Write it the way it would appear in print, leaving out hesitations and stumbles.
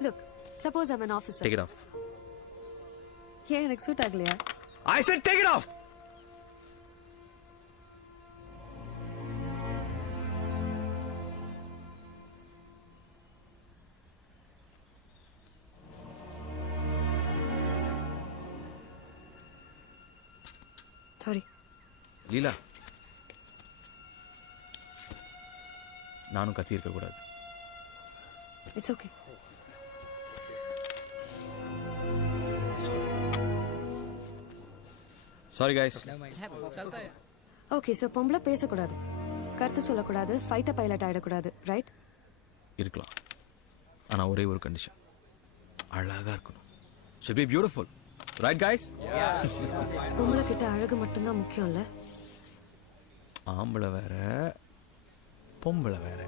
Look, suppose I'm an officer. Take it off. Yeah, எனக்கு suit ஆகலையா? I said take it off. Sorry. லீலா, நானும் கத்தி இருக்க கூடாது. It's okay. Sorry guys. Okay, so பொம்பளை பேசக்கூடாது, கருத்து சொல்லக்கூடாது, ஃபைட்டர் பைலட் ஆயிடக்கூடாது, ரைட்? இருக்கலாம். ஆனா ஒரே ஒரு கண்டிஷன், அழகா இருக்கணும். Should be beautiful. Right guys? பொம்பளை கிட்ட அழகு மட்டும்தான் முக்கியம் இல்ல? ஆம்பளை வேற, பொம்பளை வேற.